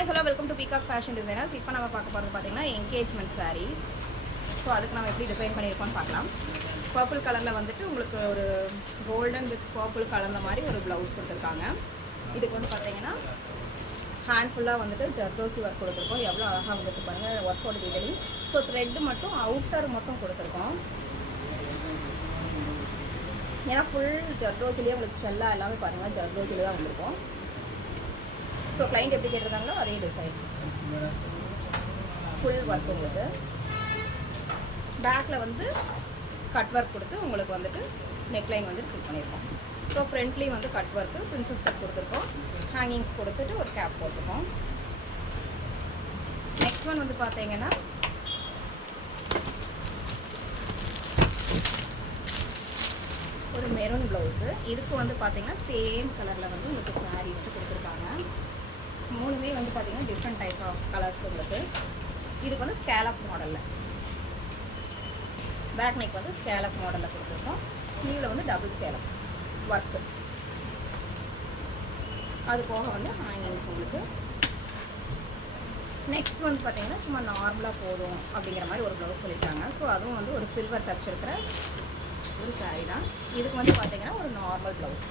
Hi hello welcome to peacock fashion designers. இப்போ நம்ம பார்க்க போகிறது பார்த்தீங்கன்னா என்கேஜ்மெண்ட் சாரீ. ஸோ அதுக்கு நம்ம எப்படி டிசைன் பண்ணியிருக்கோம்னு பார்க்கலாம். பர்பிள் கலரில் வந்துட்டு உங்களுக்கு ஒரு கோல்டன் வித் பர்பிள் கலந்த மாதிரி ஒரு ப்ளவுஸ் கொடுத்துருக்காங்க. இதுக்கு வந்து பார்த்தீங்கன்னா ஹேண்ட்ஃபுல்லாக வந்துட்டு ஜர்தோசி ஒர்க் கொடுத்துருக்கோம். எவ்வளோ அழகாக வந்துட்டு பாருங்கள் ஒர்க்கோட டீட்டெயிலிங். ஸோ த்ரெட்டு மட்டும் அவுட்டர் மட்டும் கொடுத்துருக்கோம். ஏன்னா ஃபுல் ஜர்தோசிலேயே உங்களுக்கு செல்லா எல்லாமே பாருங்கள் ஜர்தோசிலே தான் வந்திருக்கும். ஸோ கிளைண்ட் எப்படி கேட்டிருந்தாங்களோ அதே டிசைன் ஃபுல் ஒர்க். உங்களுக்கு பேக்கில் வந்து கட் ஒர்க் கொடுத்து உங்களுக்கு வந்துட்டு நெக்லைன் வந்து ஃபில் பண்ணியிருக்கோம். ஸோ ஃப்ரண்ட்லேயும் வந்து கட் ஒர்க்கு பிரின்சஸ் கட் கொடுத்துருக்கோம். ஹேங்கிங்ஸ் கொடுத்துட்டு ஒரு கேப் போட்டுருக்கோம். நெக்ஸ்ட் ஒன் வந்து பார்த்தீங்கன்னா ஒரு மெரூன் ப்ளவுஸு. இதுக்கு வந்து பார்த்தீங்கன்னா சேம் கலரில் வந்து உங்களுக்கு சாரீ வந்து கொடுத்துருக்காங்க. மூணுமே வந்து பார்த்தீங்கன்னா டிஃப்ரெண்ட் டைப் ஆஃப் கலர்ஸ் உங்களுக்கு. இதுக்கு வந்து ஸ்கேலப் மாடலில் பேக் நெக் வந்து ஸ்கேலப் மாடலில் கொடுத்துருக்கோம். ஸ்லீவில் வந்து டபுள் ஸ்கேலப் ஒர்க்கு. அது போக வந்து ஹேங்கிங்ஸ் உங்களுக்கு. நெக்ஸ்ட் வந்து பார்த்தீங்கன்னா சும்மா நார்மலாக போதும் அப்படிங்கிற மாதிரி ஒரு ப்ளவுஸ் சொல்லியிருக்காங்க. ஸோ அதுவும் வந்து ஒரு சில்வர் டச் இருக்கிற ஒரு சாரீ தான். இதுக்கு வந்து பார்த்தீங்கன்னா ஒரு நார்மல் ப்ளவுஸ்.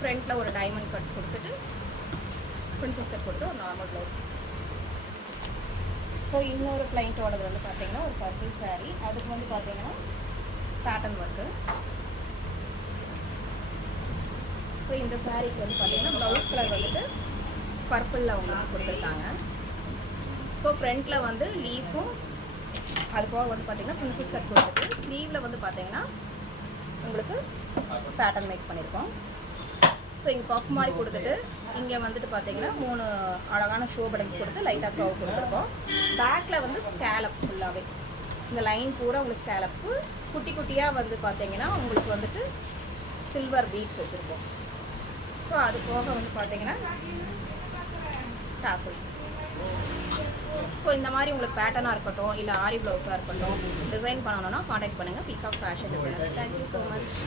ஃப்ரண்ட்டில் ஒரு டைமண்ட் கட் கொடுத்துட்டு பிரின்சஸ் கட் கொடுத்து ஒரு நார்மல் ப்ளவுஸ். ஸோ இன்னொரு கிளைண்ட்டோடது வந்து பார்த்தீங்கன்னா ஒரு பர்பிள் சாரீ. அதுக்கு வந்து பார்த்தீங்கன்னா பேட்டர்ன் ஒர்க்கு. ஸோ இந்த சாரீக்கு வந்து பார்த்தீங்கன்னா ப்ளவுஸ் கலர் வந்துட்டு பர்பிளில் உங்களுக்கு கொடுத்துருக்காங்க. ஸோ ஃப்ரண்ட்டில் வந்து லீஃபும் அது போக வந்து பார்த்தீங்கன்னா பிரின்சஸ் கட் கொடுத்துட்டு ஸ்லீவில் வந்து பார்த்தீங்கன்னா உங்களுக்கு பேட்டர்ன் மேக் பண்ணியிருக்கோம். ஸோ இங்கே பஃப் மாதிரி கொடுத்துட்டு இங்கே வந்துட்டு பார்த்தீங்கன்னா 3 அழகான ஷோ பட்டன்ஸ் கொடுத்து லைட்டாக க்ளவ் கொடுத்துருக்கோம். பேக்கில் வந்து ஸ்கேலப் ஃபுல்லாகவே இந்த லைன் பூரா உங்களுக்கு ஸ்கேலப்பு குட்டி குட்டியாக வந்து பார்த்தீங்கன்னா உங்களுக்கு வந்துட்டு சில்வர் பீட்ஸ் வச்சுருக்கோம். ஸோ அது போக வந்து பார்த்தீங்கன்னா டாசல்ஸ். ஸோ இந்த மாதிரி உங்களுக்கு பேட்டர்னாக இருக்கட்டும் இல்லை ஆரி ப்ளவுஸாக இருக்கட்டும் டிசைன் பண்ணணுன்னா காண்டாக்ட் பண்ணுங்கள் peacock fashion designers. Thank you so much.